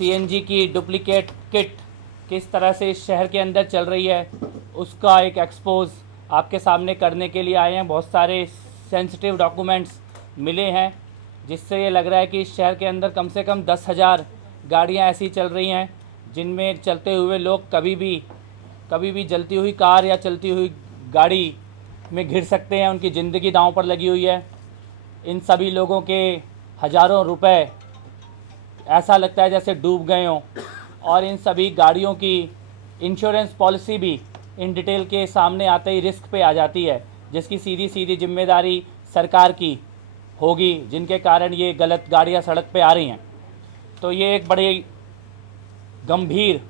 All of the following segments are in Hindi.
सीएनजी की डुप्लीकेट किट किस तरह से इस शहर के अंदर चल रही है, उसका एक एक्सपोज आपके सामने करने के लिए आए हैं। बहुत सारे सेंसिटिव डॉक्यूमेंट्स मिले हैं जिससे ये लग रहा है कि इस शहर के अंदर कम से कम 10,000 गाड़ियाँ ऐसी चल रही हैं जिनमें चलते हुए लोग कभी भी जलती हुई कार या चलती हुई गाड़ी में घिर सकते हैं। उनकी ज़िंदगी दांव पर लगी हुई है। इन सभी लोगों के हज़ारों रुपए ऐसा लगता है जैसे डूब गए हों, और इन सभी गाड़ियों की इंश्योरेंस पॉलिसी भी इन डिटेल के सामने आते ही रिस्क पे आ जाती है, जिसकी सीधी सीधी जिम्मेदारी सरकार की होगी, जिनके कारण ये गलत गाड़ियाँ सड़क पे आ रही हैं। तो ये एक बड़ी गंभीर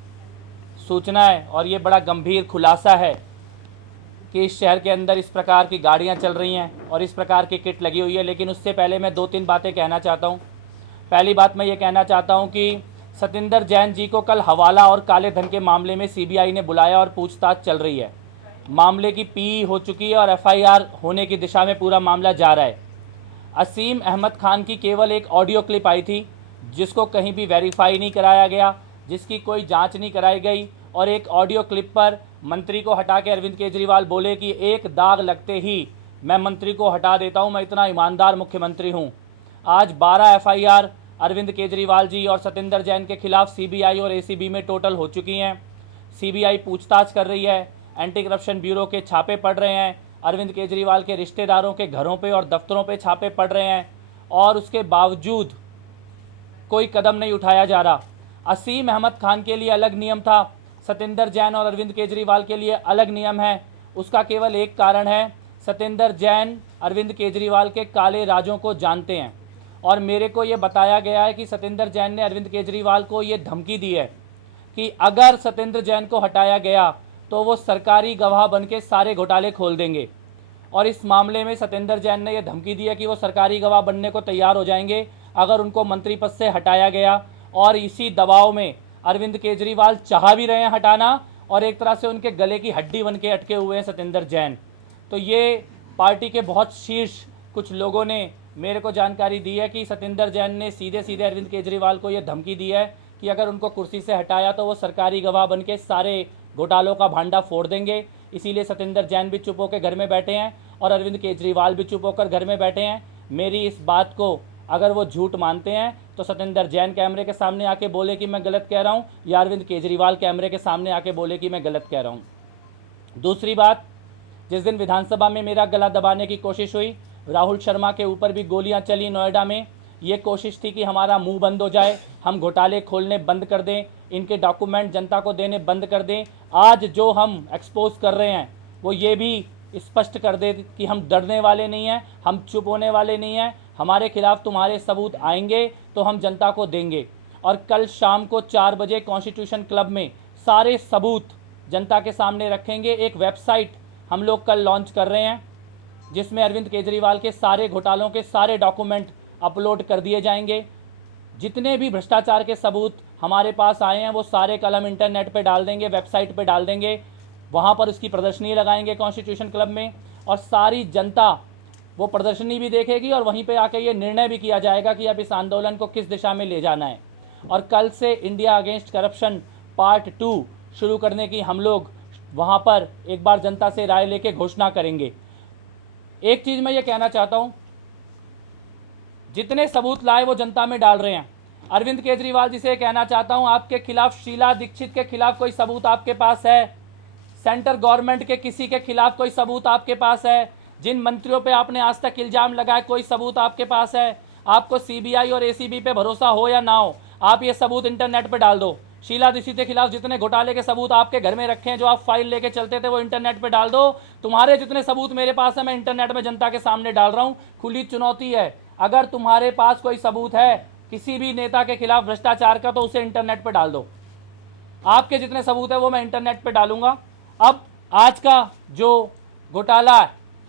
सूचना है और ये बड़ा गंभीर खुलासा है कि इस शहर के अंदर इस प्रकार की गाड़ियां चल रही हैं और इस प्रकार की किट लगी हुई है। लेकिन उससे पहले मैं 2-3 बातें कहना चाहता हूं। पहली बात मैं ये कहना चाहता हूं कि सतिंदर जैन जी को कल हवाला और काले धन के मामले में सीबीआई ने बुलाया और पूछताछ चल रही है। मामले की पी हो चुकी है और एफआईआर होने की दिशा में पूरा मामला जा रहा है। असीम अहमद खान की केवल एक ऑडियो क्लिप आई थी जिसको कहीं भी वेरीफाई नहीं कराया गया, जिसकी कोई जांच नहीं कराई गई, और एक ऑडियो क्लिप पर मंत्री को हटा के अरविंद केजरीवाल बोले कि एक दाग लगते ही मैं मंत्री को हटा देता हूं, मैं इतना ईमानदार मुख्यमंत्री हूं। आज 12 एफआईआर अरविंद केजरीवाल जी और सतिंदर जैन के खिलाफ सीबीआई और एसीबी में टोटल हो चुकी हैं। सीबीआई पूछताछ कर रही है, एंटी करप्शन ब्यूरो के छापे पड़ रहे हैं, अरविंद केजरीवाल के रिश्तेदारों के घरों पे और दफ्तरों पे छापे पड़ रहे हैं, और उसके बावजूद कोई कदम नहीं उठाया जा रहा। असीम अहमद खान के लिए अलग नियम था, सतिंदर जैन और अरविंद केजरीवाल के लिए अलग नियम है। उसका केवल एक कारण है, सतिंदर जैन अरविंद केजरीवाल के काले राजों को जानते हैं, और मेरे को ये बताया गया है कि सतिंदर जैन ने अरविंद केजरीवाल को ये धमकी दी है कि अगर सतिंदर जैन को हटाया गया तो वो सरकारी गवाह बन के सारे घोटाले खोल देंगे। और इस मामले में सतिंदर जैन ने यह धमकी दी है कि वो सरकारी गवाह बनने को तैयार हो जाएंगे अगर उनको मंत्री पद से हटाया गया। और इसी दबाव में अरविंद केजरीवाल चाह भी रहे हैं हटाना, और एक तरह से उनके गले की हड्डी बन के अटके हुए हैं सतिंदर जैन। तो ये पार्टी के बहुत शीर्ष कुछ लोगों ने मेरे को जानकारी दी है कि सतिंदर जैन ने सीधे सीधे अरविंद केजरीवाल को ये धमकी दी है कि अगर उनको कुर्सी से हटाया तो वो सरकारी गवाह बन के सारे घोटालों का भांडा फोड़ देंगे। इसीलिए सतिंदर जैन भी चुप होकर घर में बैठे हैं और अरविंद केजरीवाल भी चुप होकर घर में बैठे हैं। मेरी इस बात को अगर वो झूठ मानते हैं तो सतिंदर जैन कैमरे के सामने आके बोले कि मैं गलत कह रहा हूँ, या अरविंद केजरीवाल कैमरे के सामने आके बोले कि मैं गलत कह रहा हूँ। दूसरी बात, जिस दिन विधानसभा में मेरा गला दबाने की कोशिश हुई, राहुल शर्मा के ऊपर भी गोलियां चली नोएडा में। ये कोशिश थी कि हमारा मुंह बंद हो जाए, हम घोटाले खोलने बंद कर दें, इनके डॉक्यूमेंट जनता को देने बंद कर दें। आज जो हम एक्सपोज कर रहे हैं वो ये भी स्पष्ट कर दे कि हम डरने वाले नहीं हैं, हम चुप होने वाले नहीं हैं। हमारे खिलाफ तुम्हारे सबूत आएंगे तो हम जनता को देंगे। और कल शाम को 4 बजे कॉन्स्टिट्यूशन क्लब में सारे सबूत जनता के सामने रखेंगे। एक वेबसाइट हम लोग कल लॉन्च कर रहे हैं जिसमें अरविंद केजरीवाल के सारे घोटालों के सारे डॉक्यूमेंट अपलोड कर दिए जाएंगे। जितने भी भ्रष्टाचार के सबूत हमारे पास आए हैं वो सारे कल हम इंटरनेट पे डाल देंगे, वेबसाइट पे डाल देंगे। वहाँ पर उसकी प्रदर्शनी लगाएंगे कॉन्स्टिट्यूशन क्लब में, और सारी जनता वो प्रदर्शनी भी देखेगी और वहीं पे आके ये निर्णय भी किया जाएगा कि अब इस आंदोलन को किस दिशा में ले जाना है। और कल से इंडिया अगेंस्ट करप्शन पार्ट 2 शुरू करने की हम लोग वहाँ पर एक बार जनता से राय लेके घोषणा करेंगे। एक चीज़ मैं ये कहना चाहता हूँ, जितने सबूत लाए वो जनता में डाल रहे हैं। अरविंद केजरीवाल जी से कहना चाहता हूँ, आपके खिलाफ शीला दीक्षित के खिलाफ कोई सबूत आपके पास है? सेंट्रल गवर्नमेंट के किसी के खिलाफ कोई सबूत आपके पास है? जिन मंत्रियों पे आपने आज तक इल्जाम लगाए कोई सबूत आपके पास है? आपको सीबीआई और एसीबी पे भरोसा हो या ना हो, आप ये सबूत इंटरनेट पे डाल दो। शीला दीक्षित के खिलाफ जितने घोटाले के सबूत आपके घर में रखे हैं, जो आप फाइल लेके चलते थे, वो इंटरनेट पे डाल दो। तुम्हारे जितने सबूत मेरे पास है मैं इंटरनेट में जनता के सामने डाल रहा हूँ। खुली चुनौती है, अगर तुम्हारे पास कोई सबूत है किसी भी नेता के खिलाफ भ्रष्टाचार का तो उसे इंटरनेट पे डाल दो। आपके जितने सबूत है वो मैं इंटरनेट पे डालूंगा। अब आज का जो घोटाला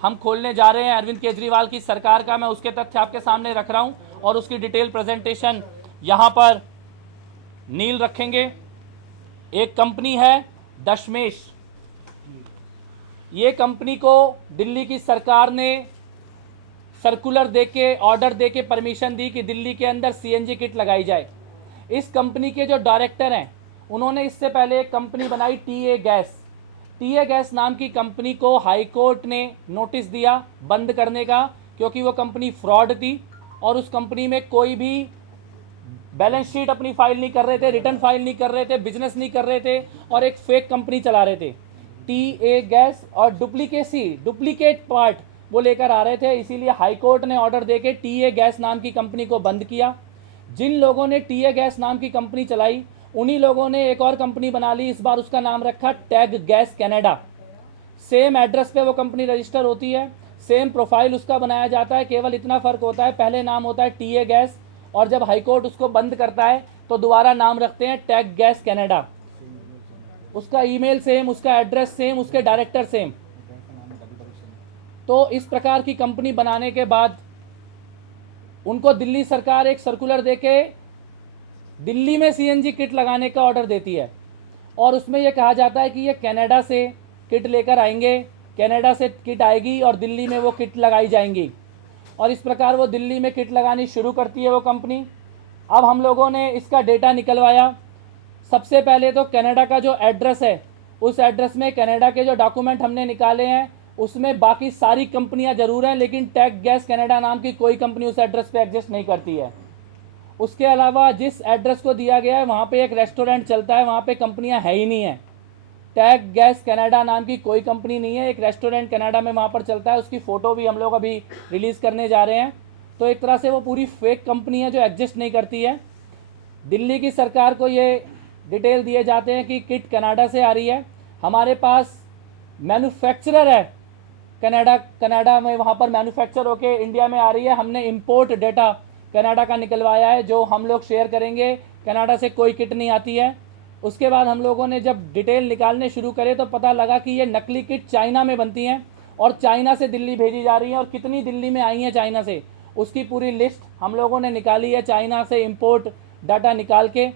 हम खोलने जा रहे हैं अरविंद केजरीवाल की सरकार का, मैं उसके तथ्य आपके सामने रख रहा हूं और उसकी डिटेल प्रेजेंटेशन यहां पर नील रखेंगे। एक कंपनी है दशमेश, ये कंपनी को दिल्ली की सरकार ने सर्कुलर देके, ऑर्डर देके परमिशन दी कि दिल्ली के अंदर सीएनजी किट लगाई जाए। इस कंपनी के जो डायरेक्टर हैं उन्होंने इससे पहले एक कंपनी बनाई टीए गैस। टीए गैस नाम की कंपनी को हाई कोर्ट ने नोटिस दिया बंद करने का, क्योंकि वो कंपनी फ्रॉड थी और उस कंपनी में कोई भी बैलेंस शीट अपनी फाइल नहीं कर रहे थे, रिटर्न फाइल नहीं कर रहे थे, बिजनेस नहीं कर रहे थे और एक फेक कंपनी चला रहे थे। टीए गैस और डुप्लीकेट पार्ट वो लेकर आ रहे थे, इसीलिए हाई कोर्ट ने ऑर्डर देके टीए गैस नाम की कंपनी को बंद किया। जिन लोगों ने टीए गैस नाम की कंपनी चलाई उन्हीं लोगों ने एक और कंपनी बना ली, इस बार उसका नाम रखा tag gas Canada. Same address पे वो कंपनी रजिस्टर होती है, सेम प्रोफाइल उसका बनाया जाता है, केवल इतना फ़र्क होता है पहले नाम होता है टीए गैस और जब हाईकोर्ट उसको बंद करता है तो दोबारा नाम रखते हैं टैग गैस कनाडा। उसका ईमेल सेम, उसका एड्रेस सेम, उसके डायरेक्टर सेम। तो इस प्रकार की कंपनी बनाने के बाद उनको दिल्ली सरकार एक सर्कुलर देके दिल्ली में सीएनजी किट लगाने का ऑर्डर देती है और उसमें यह कहा जाता है कि ये कनाडा से किट लेकर आएंगे, कनाडा से किट आएगी और दिल्ली में वो किट लगाई जाएंगी और इस प्रकार वो दिल्ली में किट लगानी शुरू करती है वो कंपनी। अब हम लोगों ने इसका डेटा निकलवाया। सबसे पहले तो कनाडा का जो एड्रेस है उस एड्रेस में कनाडा के जो डॉक्यूमेंट हमने निकाले हैं उसमें बाकी सारी कंपनियां जरूर हैं, लेकिन टैग गैस कनाडा नाम की कोई कंपनी उस एड्रेस पे एग्जिस्ट नहीं करती है। उसके अलावा जिस एड्रेस को दिया गया है वहाँ पे एक रेस्टोरेंट चलता है, वहाँ पे कंपनियां है ही नहीं है। टैग गैस कनाडा नाम की कोई कंपनी नहीं है, एक रेस्टोरेंट कनाडा में वहाँ पर चलता है, उसकी फ़ोटो भी हम लोग अभी रिलीज़ करने जा रहे हैं। तो एक तरह से वो पूरी फेक कंपनी है जो एग्जिस्ट नहीं करती है। दिल्ली की सरकार को ये डिटेल दिए जाते हैं कि किट कनाडा से आ रही है, हमारे पास मैन्युफैक्चरर है कनाडा में, वहाँ पर मैन्युफैक्चर होके इंडिया में आ रही है। हमने इंपोर्ट डेटा कनाडा का निकलवाया है जो हम लोग शेयर करेंगे। कनाडा से कोई किट नहीं आती है। उसके बाद हम लोगों ने जब डिटेल निकालने शुरू करे तो पता लगा कि ये नकली किट चाइना में बनती हैं और चाइना से दिल्ली भेजी जा रही हैं और कितनी दिल्ली में आई हैं चाइना से उसकी पूरी लिस्ट हम लोगों ने निकाली है चाइना से इंपोर्ट डाटा निकाल के,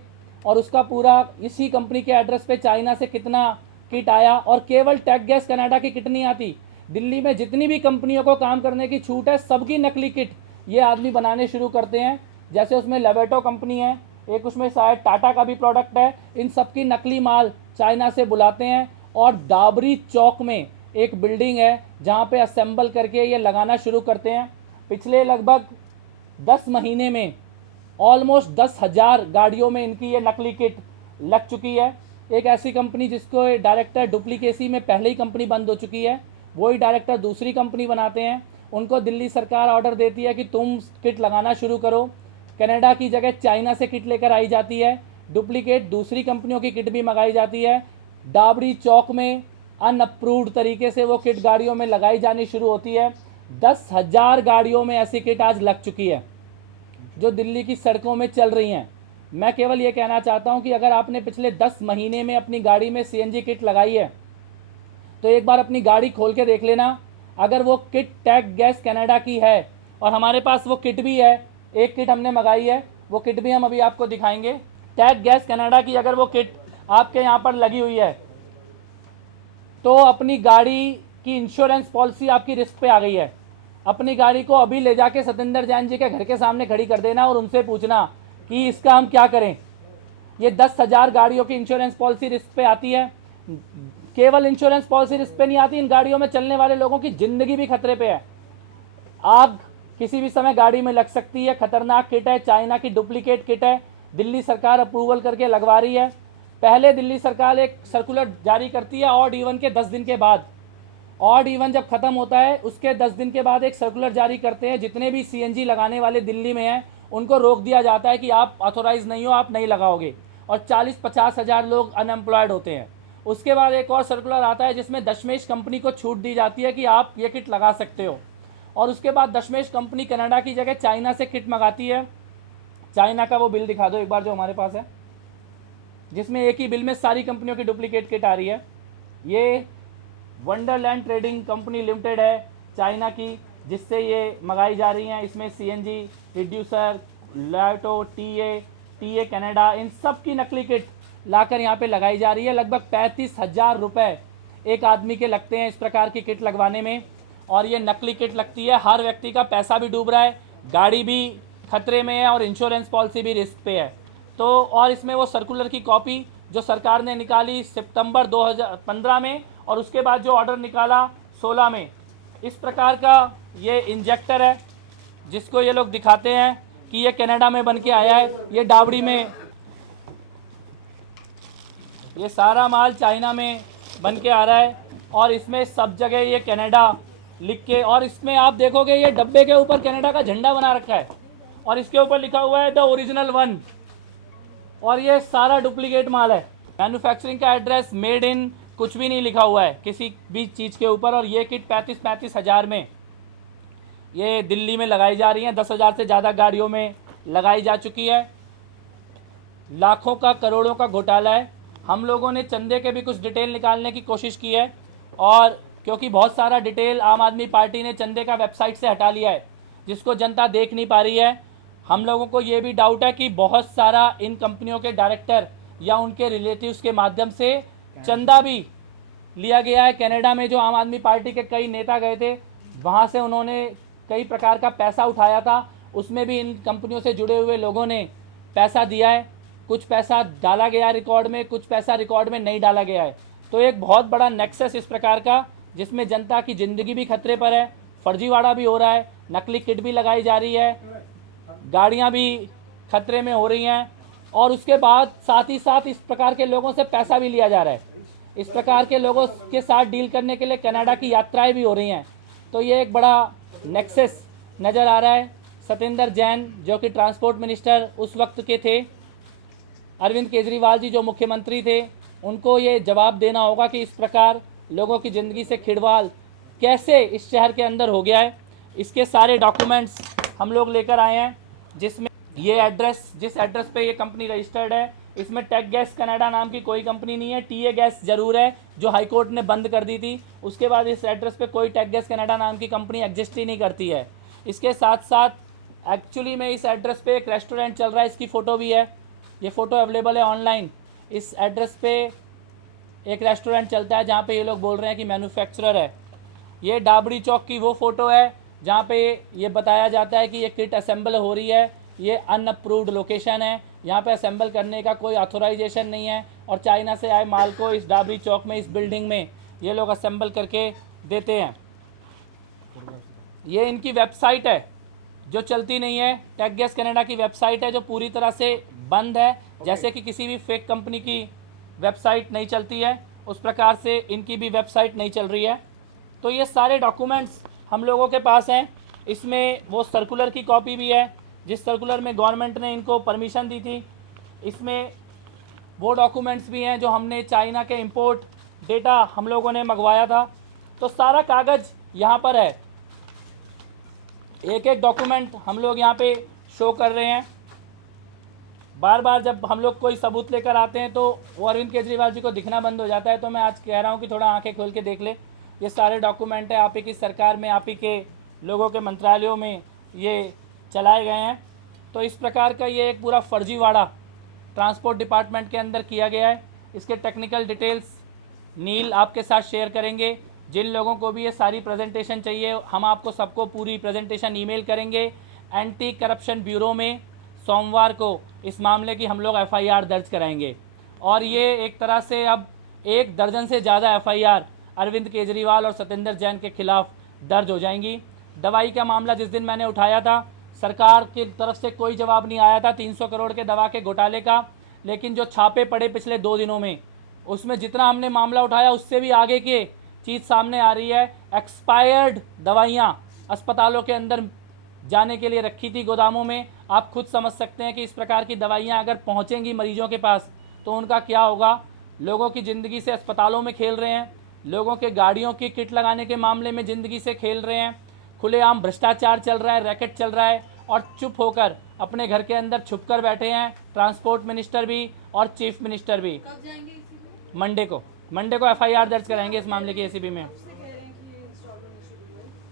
और उसका पूरा इसी कंपनी के एड्रेस पे चाइना से कितना किट आया। और केवल टैग गैस कनाडा की किट नहीं आती, दिल्ली में जितनी भी कंपनियों को काम करने की छूट है सबकी नकली किट ये आदमी बनाने शुरू करते हैं। जैसे उसमें लेवेटो कंपनी है, एक उसमें शायद टाटा का भी प्रोडक्ट है, इन सबकी नकली माल चाइना से बुलाते हैं और डाबरी चौक में एक बिल्डिंग है जहाँ पे असेंबल करके ये लगाना शुरू करते हैं। पिछले लगभग 10 महीने में ऑलमोस्ट 10,000 गाड़ियों में इनकी ये नकली किट लग चुकी है। एक ऐसी कंपनी जिसको डायरेक्टर डुप्लीकेसी में पहले ही कंपनी बंद हो चुकी है, वही डायरेक्टर दूसरी कंपनी बनाते हैं। उनको दिल्ली सरकार ऑर्डर देती है कि तुम किट लगाना शुरू करो। कनाडा की जगह चाइना से किट लेकर आई जाती है, डुप्लीकेट दूसरी कंपनियों की किट भी मंगाई जाती है। डाबरी चौक में अनअप्रूव्ड तरीके से वो किट गाड़ियों में लगाई जानी शुरू होती है। 10,000 गाड़ियों में ऐसी किट आज लग चुकी है जो दिल्ली की सड़कों में चल रही हैं। मैं केवल ये कहना चाहता हूँ कि अगर आपने पिछले 10 महीने में अपनी गाड़ी में सीएनजी किट लगाई है तो एक बार अपनी गाड़ी खोल के देख लेना। अगर वो किट टैग गैस कनाडा की है और हमारे पास वो किट भी है, एक किट हमने मंगाई है, वो किट भी हम अभी आपको दिखाएंगे। टैग गैस कनाडा की अगर वो किट आपके यहाँ पर लगी हुई है तो अपनी गाड़ी की इंश्योरेंस पॉलिसी आपकी रिस्क पे आ गई है। अपनी गाड़ी को अभी ले जाके सतेंद्र जैन जी के घर के सामने खड़ी कर देना और उनसे पूछना कि इसका हम क्या करें। ये 10,000 गाड़ियों की इंश्योरेंस पॉलिसी रिस्क पे आती है। केवल इंश्योरेंस पॉलिसी रिस्क पे नहीं आती, इन गाड़ियों में चलने वाले लोगों की ज़िंदगी भी खतरे पे है। आग किसी भी समय गाड़ी में लग सकती है। खतरनाक किट है, चाइना की डुप्लीकेट किट है, दिल्ली सरकार अप्रूवल करके लगवा रही है। पहले दिल्ली सरकार एक सर्कुलर जारी करती है ऑड इवन के 10 दिन के बाद। ऑड इवन जब खत्म होता है उसके 10 दिन के बाद एक सर्कुलर जारी करते हैं, जितने भी सीएनजी लगाने वाले दिल्ली में हैं उनको रोक दिया जाता है कि आप ऑथोराइज नहीं हो, आप नहीं लगाओगे, और 40-50 हज़ार लोग अनएम्प्लॉयड होते हैं। उसके बाद एक और सर्कुलर आता है जिसमें दशमेश कंपनी को छूट दी जाती है कि आप ये किट लगा सकते हो, और उसके बाद दशमेश कंपनी कनाडा की जगह चाइना से किट मंगाती है। चाइना का वो बिल दिखा दो एक बार जो हमारे पास है, जिसमें एक ही बिल में सारी कंपनियों की डुप्लीकेट किट आ रही है। ये वंडरलैंड ट्रेडिंग कंपनी लिमिटेड है चाइना की, जिससे ये मंगाई जा रही हैं। इसमें सीएनजी, रिड्यूसर, लेवेटो, टीए कनाडा, इन सब की नकली किट लाकर यहाँ पे लगाई जा रही है। लगभग 35,000 रुपये एक आदमी के लगते हैं इस प्रकार की किट लगवाने में, और ये नकली किट लगती है। हर व्यक्ति का पैसा भी डूब रहा है, गाड़ी भी खतरे में है और इंश्योरेंस पॉलिसी भी रिस्क पे है। तो और इसमें वो सर्कुलर की कॉपी जो सरकार ने निकाली सितंबर 2015 में और उसके बाद जो ऑर्डर निकाला 16 में, इस प्रकार का ये इंजेक्टर है जिसको ये लोग दिखाते हैं कि ये कनाडा में बन के आया है। ये डाबड़ी में, ये सारा माल चाइना में बन के आ रहा है और इसमें सब जगह ये कनाडा लिख के, और इसमें आप देखोगे ये डब्बे के ऊपर कनाडा का झंडा बना रखा है और इसके ऊपर लिखा हुआ है द ओरिजिनल वन, और ये सारा डुप्लीकेट माल है। मैन्युफैक्चरिंग का एड्रेस मेड इन कुछ भी नहीं लिखा हुआ है किसी भी चीज़ के ऊपर। और ये किट 35 हज़ार में ये दिल्ली में लगाई जा रही है, 10,000 से ज़्यादा गाड़ियों में लगाई जा चुकी है। लाखों का करोड़ों का घोटाला है। हम लोगों ने चंदे के भी कुछ डिटेल निकालने की कोशिश की है, और क्योंकि बहुत सारा डिटेल आम आदमी पार्टी ने चंदे का वेबसाइट से हटा लिया है जिसको जनता देख नहीं पा रही है। हम लोगों को ये भी डाउट है कि बहुत सारा इन कंपनियों के डायरेक्टर या उनके रिलेटिव्स के माध्यम से चंदा भी लिया गया है। कनाडा में जो आम आदमी पार्टी के कई नेता गए थे वहाँ से उन्होंने कई प्रकार का पैसा उठाया था, उसमें भी इन कंपनियों से जुड़े हुए लोगों ने पैसा दिया है। कुछ पैसा डाला गया रिकॉर्ड में, कुछ पैसा रिकॉर्ड में नहीं डाला गया है। तो एक बहुत बड़ा नेक्सस इस प्रकार का जिसमें जनता की ज़िंदगी भी खतरे पर है, फर्जीवाड़ा भी हो रहा है, नकली किट भी लगाई जा रही है, गाड़ियाँ भी खतरे में हो रही हैं, और उसके बाद साथ ही साथ इस प्रकार के लोगों से पैसा भी लिया जा रहा है। इस प्रकार के लोगों के साथ डील करने के लिए कनाडा की यात्राएं भी हो रही हैं। तो ये एक बड़ा नेक्सस नज़र आ रहा है। सत्येंद्र जैन जो कि ट्रांसपोर्ट मिनिस्टर उस वक्त के थे, अरविंद केजरीवाल जी जो मुख्यमंत्री थे, उनको ये जवाब देना होगा कि इस प्रकार लोगों की ज़िंदगी से खिलवाड़ कैसे इस शहर के अंदर हो गया है। इसके सारे डॉक्यूमेंट्स हम लोग लेकर आए हैं, जिसमें ये एड्रेस, जिस एड्रेस पे ये कंपनी रजिस्टर्ड है, इसमें टेक गैस कनाडा नाम की कोई कंपनी नहीं है। टीए गैस ज़रूर है जो हाई कोर्ट ने बंद कर दी थी। उसके बाद इस एड्रेस पे कोई टेक गैस कनाडा नाम की कंपनी एग्जिस्ट ही नहीं करती है। इसके साथ साथ एक्चुअली में इस एड्रेस पे एक रेस्टोरेंट चल रहा है, इसकी फ़ोटो भी है, ये फ़ोटो अवेलेबल है ऑनलाइन। इस एड्रेस पे एक रेस्टोरेंट चलता है जहाँ पे ये लोग बोल रहे हैं कि मैन्युफैक्चरर है। ये डाबड़ी चौक की वो फ़ोटो है जहाँ पे ये बताया जाता है कि ये किट असेंबल हो रही है। ये अनअप्रूव्ड लोकेशन है, यहाँ पे असेंबल करने का कोई ऑथोराइजेशन नहीं है, और चाइना से आए माल को इस डाबड़ी चौक में, इस बिल्डिंग में ये लोग असेंबल करके देते हैं। ये इनकी वेबसाइट है जो चलती नहीं है। टेक गैस कनाडा की वेबसाइट है जो पूरी तरह से बंद है। जैसे कि किसी भी फेक कंपनी की वेबसाइट नहीं चलती है, उस प्रकार से इनकी भी वेबसाइट नहीं चल रही है। तो ये सारे डॉक्यूमेंट्स हम लोगों के पास हैं। इसमें वो सर्कुलर की कॉपी भी है जिस सर्कुलर में गवर्नमेंट ने इनको परमिशन दी थी। इसमें वो डॉक्यूमेंट्स भी हैं जो हमने चाइना के इंपोर्ट डेटा हम लोगों ने मंगवाया था। तो सारा कागज़ यहाँ पर है, एक एक डॉक्यूमेंट हम लोग यहाँ पे शो कर रहे हैं। बार बार जब हम लोग कोई सबूत लेकर आते हैं तो वो अरविंद केजरीवाल जी को दिखना बंद हो जाता है। तो मैं आज कह रहा हूँ कि थोड़ा आंखें खोल के देख ले। ये सारे डॉक्यूमेंट है, आप ही की सरकार में, आप ही के लोगों के मंत्रालयों में ये चलाए गए हैं। तो इस प्रकार का ये एक पूरा फर्जीवाड़ा ट्रांसपोर्ट डिपार्टमेंट के अंदर किया गया है। इसके टेक्निकल डिटेल्स नील आपके साथ शेयर करेंगे। जिन लोगों को भी ये सारी प्रेजेंटेशन चाहिए, हम आपको सबको पूरी प्रेजेंटेशन ईमेल करेंगे। एंटी करप्शन ब्यूरो में सोमवार को इस मामले की हम लोग एफआईआर दर्ज कराएंगे, और ये एक तरह से अब 1 दर्जन से ज़्यादा एफआईआर अरविंद केजरीवाल और सत्येंद्र जैन के खिलाफ दर्ज हो जाएंगी। दवाई का मामला जिस दिन मैंने उठाया था, सरकार की तरफ से कोई जवाब नहीं आया था 300 करोड़ के दवा के घोटाले का, लेकिन जो छापे पड़े पिछले 2 दिनों में, उसमें जितना हमने मामला उठाया उससे भी आगे की चीज़ सामने आ रही है। एक्सपायर्ड दवाइयाँ अस्पतालों के अंदर जाने के लिए रखी थी गोदामों में। आप खुद समझ सकते हैं कि इस प्रकार की दवाइयाँ अगर पहुँचेंगी मरीजों के पास तो उनका क्या होगा। लोगों की ज़िंदगी से अस्पतालों में खेल रहे हैं, लोगों के गाड़ियों की किट लगाने के मामले में ज़िंदगी से खेल रहे हैं। खुलेआम भ्रष्टाचार चल रहा है, रैकेट चल रहा है, और चुप होकर अपने घर के अंदर छुप कर बैठे हैं ट्रांसपोर्ट मिनिस्टर भी और चीफ मिनिस्टर भी। कब जाएंगे इसी में? मंडे को एफआईआर दर्ज कराएंगे इस मामले की एसीबी में।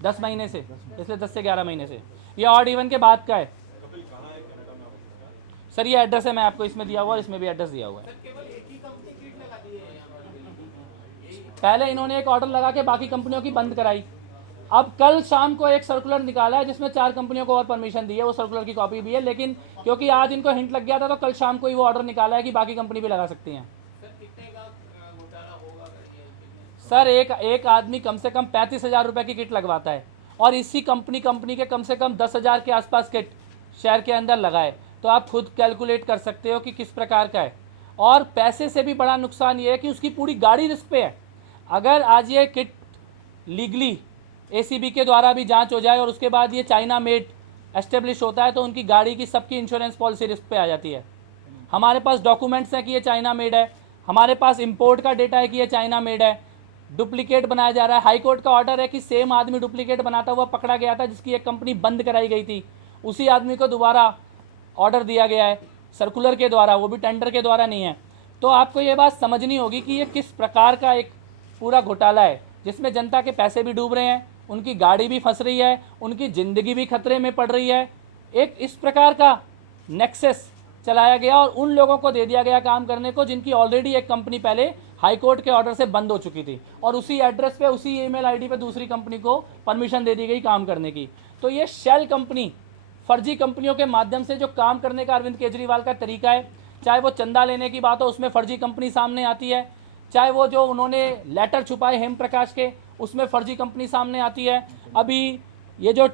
10 महीने से, पिछले 10 से 11 महीने से। ये ऑड इवन के बाद का है सर। ये एड्रेस है, मैं आपको इसमें दिया हुआ और इसमें भी एड्रेस दिया हुआ है। पहले इन्होंने एक ऑर्डर लगा के बाकी कंपनियों की बंद कराई, अब कल शाम को एक सर्कुलर निकाला है जिसमें 4 कंपनियों को और परमिशन दी है, वो सर्कुलर की कॉपी भी है, लेकिन क्योंकि आज इनको हिंट लग गया था तो कल शाम को ही वो ऑर्डर निकाला है कि बाकी कंपनी भी लगा सकती हैं। सर एक आदमी कम से कम 35,000 रुपये की किट लगवाता है और इसी कंपनी के कम से कम 10,000 के आसपास किट शहर के अंदर लगाए, तो आप खुद कैलकुलेट कर सकते हो कि किस प्रकार का है। और पैसे से भी बड़ा नुकसान ये है कि उसकी पूरी गाड़ी रिस्क पे है। अगर आज ये किट लीगली ACB के द्वारा भी जांच हो जाए और उसके बाद ये चाइना मेड एस्टेब्लिश होता है तो उनकी गाड़ी की सबकी इंश्योरेंस पॉलिसी रिस्क पे आ जाती है। हमारे पास डॉक्यूमेंट्स हैं कि ये चाइना मेड है, हमारे पास इंपोर्ट का डेटा है कि ये चाइना मेड है, डुप्लीकेट बनाया जा रहा है। हाई कोर्ट का ऑर्डर है कि सेम आदमी डुप्लीकेट बनाता हुआ पकड़ा गया था जिसकी एक कंपनी बंद कराई गई थी, उसी आदमी को दोबारा ऑर्डर दिया गया है सर्कुलर के द्वारा, वो भी टेंडर के द्वारा नहीं है। तो आपको ये बात समझनी होगी कि ये किस प्रकार का एक पूरा घोटाला है जिसमें जनता के पैसे भी डूब रहे हैं, उनकी गाड़ी भी फंस रही है, उनकी ज़िंदगी भी खतरे में पड़ रही है। एक इस प्रकार का नेक्सस चलाया गया और उन लोगों को दे दिया गया काम करने को जिनकी ऑलरेडी एक कंपनी पहले हाई कोर्ट के ऑर्डर से बंद हो चुकी थी और उसी एड्रेस पे उसी ईमेल आईडी पे दूसरी कंपनी को परमिशन दे दी गई काम करने की। तो ये शेल कंपनी, फर्जी कंपनियों के माध्यम से जो काम करने का अरविंद केजरीवाल का तरीका है, चाहे वो चंदा लेने की बात हो उसमें फर्जी कंपनी सामने आती है, चाहे वो जो उन्होंने लेटर छुपाए हेम प्रकाश के उसमें फर्जी कंपनी सामने आती है, अभी ये जो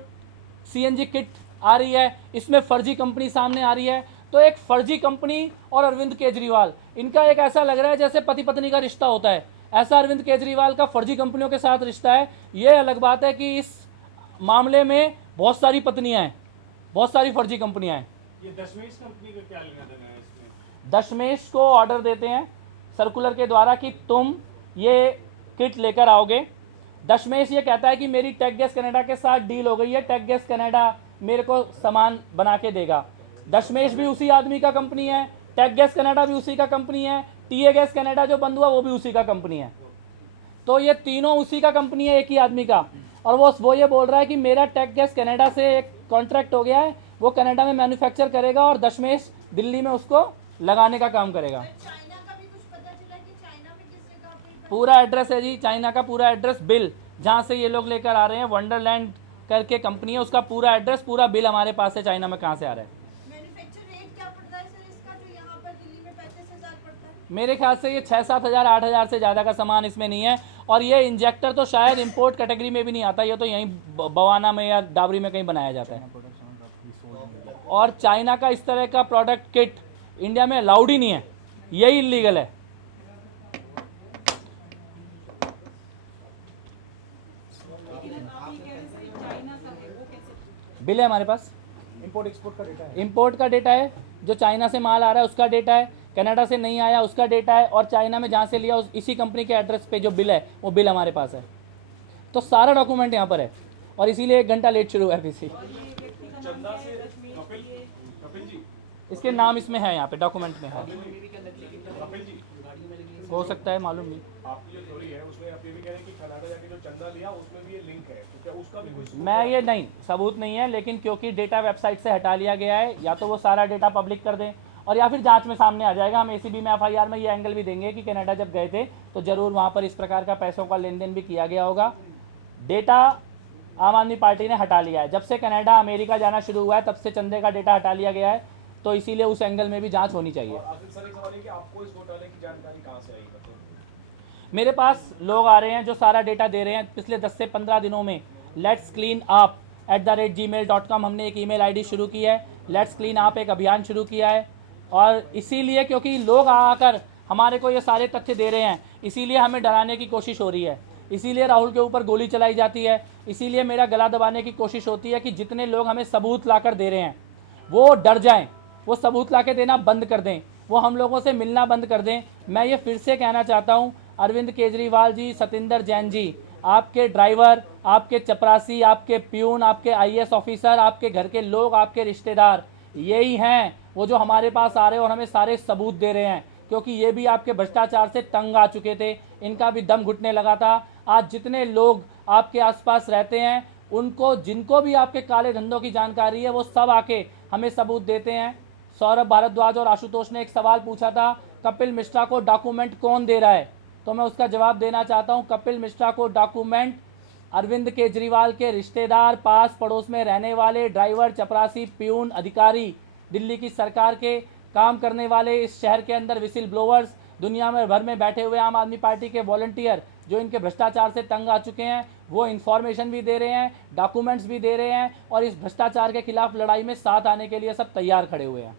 CNG किट आ रही है इसमें फर्जी कंपनी सामने आ रही है। तो एक फर्जी कंपनी और अरविंद केजरीवाल, इनका एक ऐसा लग रहा है जैसे पति पत्नी का रिश्ता होता है, ऐसा अरविंद केजरीवाल का फर्जी कंपनियों के साथ रिश्ता है। ये अलग बात है कि इस मामले में बहुत सारी पत्नियां हैं, बहुत सारी फर्जी कंपनियां हैं। ये दशमेश कंपनी का क्या लेना देना है इसमें? दशमेश को ऑर्डर देते हैं सर्कुलर के द्वारा कि तुम ये किट लेकर आओगे। दशमेश ये कहता है कि मेरी टेक गैस कनाडा के साथ डील हो गई है, टेक गैस कनाडा मेरे को सामान बना के देगा। दशमेश भी उसी आदमी का कंपनी है, टेक गैस कनाडा भी उसी का कंपनी है, टीए गैस कनाडा जो बंद हुआ वो भी उसी का कंपनी है। तो ये तीनों उसी का कंपनी है, एक ही आदमी का। और वो ये बोल रहा है कि मेरा टेक गैस कनाडा से एक कॉन्ट्रैक्ट हो गया है, वो कनाडा में मैन्युफैक्चर करेगा और दशमेश दिल्ली में उसको लगाने का काम करेगा। चाइना का भी कुछ पता चला कि चाइना में किस जगह पे पूरा एड्रेस है जी, चाइना का पूरा एड्रेस, बिल जहाँ से ये लोग लेकर आ रहे हैं, वंडरलैंड करके कंपनी है, उसका पूरा एड्रेस, पूरा बिल हमारे पास है चाइना में कहाँ से आ रहा है। मैन्युफैक्चर रेट क्या पड़ता है सर इसका, जो यहाँ पर दिल्ली में 35,000 पड़ता है? मेरे ख्याल से ये 6-7 हज़ार 8 हज़ार से ज़्यादा का सामान इसमें नहीं है। और ये इंजेक्टर तो शायद इंपोर्ट कैटेगरी में भी नहीं आता, ये तो यहीं बवाना में या डाबरी में कहीं बनाया जाता है। और चाइना का इस तरह का प्रोडक्ट किट इंडिया में अलाउड ही नहीं है, यही इलीगल है। बिल है हमारे पास, इंपोर्ट एक्सपोर्ट का डेटा है। इंपोर्ट का डेटा है, जो चाइना से माल आ रहा है उसका डेटा है, कनाडा से नहीं आया उसका डेटा है, और चाइना में जहाँ से लिया इसी कंपनी के एड्रेस पे जो बिल है वो बिल हमारे पास है। तो सारा डॉक्यूमेंट यहाँ पर है और इसीलिए 1 घंटा लेट शुरू है पीसी। चंदा से कपिल जी, इसके नाम इसमें है, यहाँ पे डॉक्यूमेंट में है, कपिल जी, हो सकता है मालूम नहीं। आपकी जो थ्योरी है उसमें आप ये भी कह रहे हैं कि कनाडा जाके जो चंदा लिया उसमें भी ये लिंक है, तो क्या उसका भी कुछ मैं ये नहीं, सबूत नहीं है, लेकिन क्योंकि डेटा वेबसाइट से हटा लिया गया है, या तो वो सारा डेटा पब्लिक कर दें और या फिर जांच में सामने आ जाएगा। हम ACB में FIR में ये एंगल भी देंगे कि कनाडा जब गए थे तो ज़रूर वहाँ पर इस प्रकार का पैसों का लेन देन भी किया गया होगा। डेटा आम आदमी पार्टी ने हटा लिया है, जब से कनाडा अमेरिका जाना शुरू हुआ है तब से चंदे का डेटा हटा लिया गया है, तो इसीलिए उस एंगल में भी जाँच होनी चाहिए। आखिर सर एक सवाल है कि आपको इस घोटाले की जानकारी कहाँ से आई? मेरे पास लोग आ रहे हैं जो सारा डेटा दे रहे हैं। पिछले 10 से 15 दिनों में लेट्स क्लीन अप @gmail.com हमने एक ईमेल आईडी शुरू की है, लेट्स क्लीन अप एक अभियान शुरू किया है। और इसीलिए क्योंकि लोग आकर हमारे को ये सारे तथ्य दे रहे हैं, इसीलिए हमें डराने की कोशिश हो रही है, इसीलिए राहुल के ऊपर गोली चलाई जाती है, इसीलिए मेरा गला दबाने की कोशिश होती है कि जितने लोग हमें सबूत ला कर दे रहे हैं वो डर जाएं, वो सबूत ला के देना बंद कर दें, वो हम लोगों से मिलना बंद कर दें। मैं ये फिर से कहना चाहता हूँ, अरविंद केजरीवाल जी, सतिंदर जैन जी, आपके ड्राइवर, आपके चपरासी, आपके प्यून, आपके IAS ऑफिसर, आपके घर के लोग, आपके रिश्तेदार, यही हैं वो जो हमारे पास आ रहे हैं और हमें सारे सबूत दे रहे हैं, क्योंकि ये भी आपके भ्रष्टाचार से तंग आ चुके थे, इनका भी दम घुटने लगा था। आज जितने लोग आपके आसपास रहते हैं उनको, जिनको भी आपके काले धंधों की जानकारी है, वो सब आके हमें सबूत देते हैं। सौरभ भारद्वाज और आशुतोष ने एक सवाल पूछा था, कपिल मिश्रा को डॉक्यूमेंट कौन दे रहा है, तो मैं उसका जवाब देना चाहता हूं, कपिल मिश्रा को डॉक्यूमेंट अरविंद केजरीवाल के रिश्तेदार, पास पड़ोस में रहने वाले, ड्राइवर, चपरासी, प्यून, अधिकारी, दिल्ली की सरकार के काम करने वाले, इस शहर के अंदर विसिल ब्लोअर्स, दुनिया में भर में बैठे हुए आम आदमी पार्टी के वॉलंटियर जो इनके भ्रष्टाचार से तंग आ चुके हैं, वो इन्फॉर्मेशन भी दे रहे हैं, डॉक्यूमेंट्स भी दे रहे हैं और इस भ्रष्टाचार के खिलाफ लड़ाई में साथ आने के लिए सब तैयार खड़े हुए हैं।